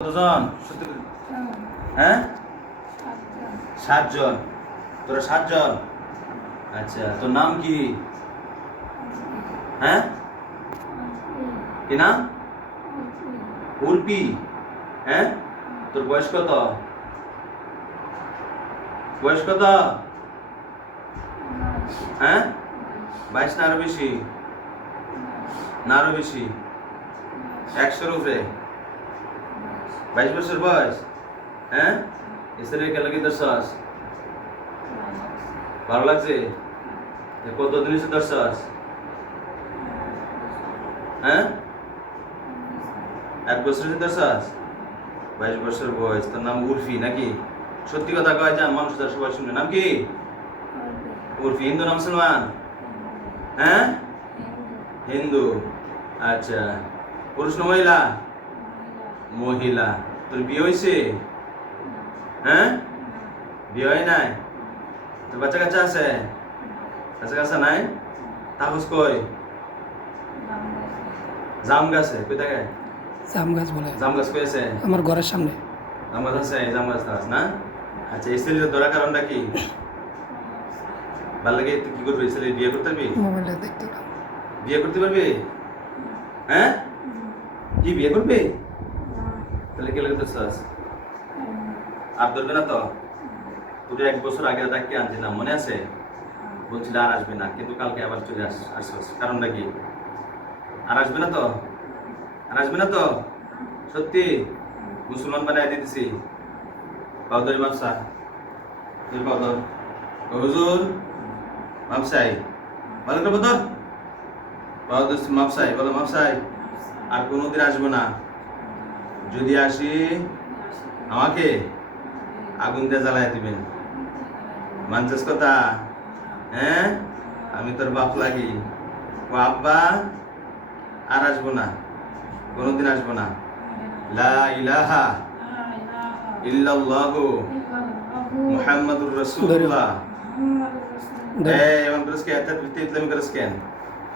কতজন? হ্যাঁ, 7 জন। তোরা 7 জন। আচ্ছা, তোর নাম কি? হ্যাঁ, কি নাম? উর্পি। হ্যাঁ, তোর বয়স কত? বয়স কত? হ্যাঁ, 22 না আরো বেশি? না আরো বেশি? 100-র উপরে? 22 বছর বয়স। হ্যাঁ, এসে কেন কি দর্শাস? ভালো লাগছে? কতদিন এসে দর্শাস? হ্যাঁ, 1 বছর এসে দর্শাস? 22 বছর বয়স। তোর নাম উর্ফি নাকি? সত্যি কথা কয় যা, মানুষ তার সবাই শুনে। নাম কি? উর্ফি। হিন্দু না মুসলমান? হ্যাঁ, হিন্দু। আচ্ছা, পুরুষ না মহিলা? মহিলা। তোর বিয়ে হয়েছে? হ্যাঁ, বিয়ে হয় নাই? তোর বাচ্চা কাচ্চা আছে? বাচ্চা কাচ্চা নাই? তাপস কই? জাম গাছে কই থাকে? জাম গাছ বলে। জাম গাছ কই আছে? আমার ঘরের সামনে। জাম গাছ আছে? জাম গাছ আছে না? আচ্ছা, এই ছেলের ধরার কারণটা কি? ভালো লাগে? তুই কি করবি? এই ছেলে বিয়ে করতে পারবি? মোবাইলটা দেখতে দাও। বিয়ে করতে পারবি? হ্যাঁ, কি বিয়ে করবি? তাহলে কে লাগে তোর শ্বাস? আর ধরবে না তো? তুই 1 বছর আগে তাকে আনছিলাম, মনে আছে? বলছিল আর আসবে না, কিন্তু কালকে আবার চলে আসছিস। কারণটা কি? আর আসবে না তো? আর আসবে না তো? সত্যি? মুসলমান বানায় দিতেছি। বাউদরি মাপসা, তুই বাউদর হুজুর মাপসাই, ভালো করে বদর বাউদর মাপসাই, বলো মাপসাই। আর কোনোদিন আসবো না। যদি আসি আমাকে আগুন দিয়ে জ্বালায় দিবেন। মানছিস কথা? হ্যাঁ, আমি তোর বাপ লাগি। ও আব্বা, আর আসবো না, কোনোদিন আসবো না। লা ইলাহা ইল্লাল্লাহু মুহাম্মাদুর রাসূলুল্লাহ। এমন করে স্ক্যান, তার ভিতরে ইসলামিক করে স্ক্যান।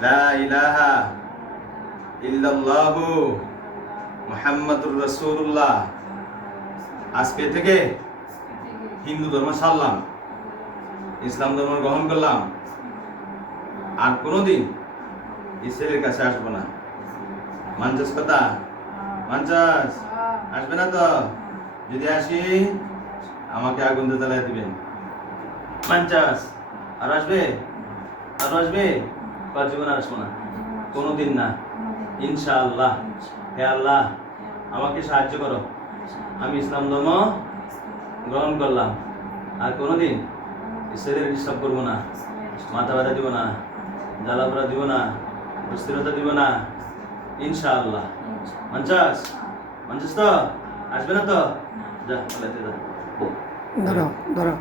লা ইলাহা ইল্লাল্লাহু মুহাম্মাদুর রাসূলুল্লাহ। আজকে থেকে হিন্দু ধর্ম ছাড়লাম, ইসলাম ধর্ম গ্রহণ করলাম। আর কোনোদিন ইসরায়েলের কাছে আসবো না। মানছাস কথা? মানছাস? আসবে না তো? যদি আসি আমাকে আগুন দিয়ে জ্বালায় দিবেন। মানছাস? আর আসবে? আর আসবে? জীবন আর আসবো না, কোনোদিন না, ইনশাআল্লাহ। হে আল্লাহ, আমাকে সাহায্য করো। আমি ইসলাম ধর্ম গ্রহণ করলাম। আর কোনোদিন ইসরায়েলের ডিস্টার্ব করবো না, মাথা ব্যথা দিব না, জ্বালাপোড়া দিব না, অস্থিরতা দিব না, ইনশাআল্লাহ। মানছাস? মানছাস তো? আসবে না তো? যা, যা। ধরো ধরো।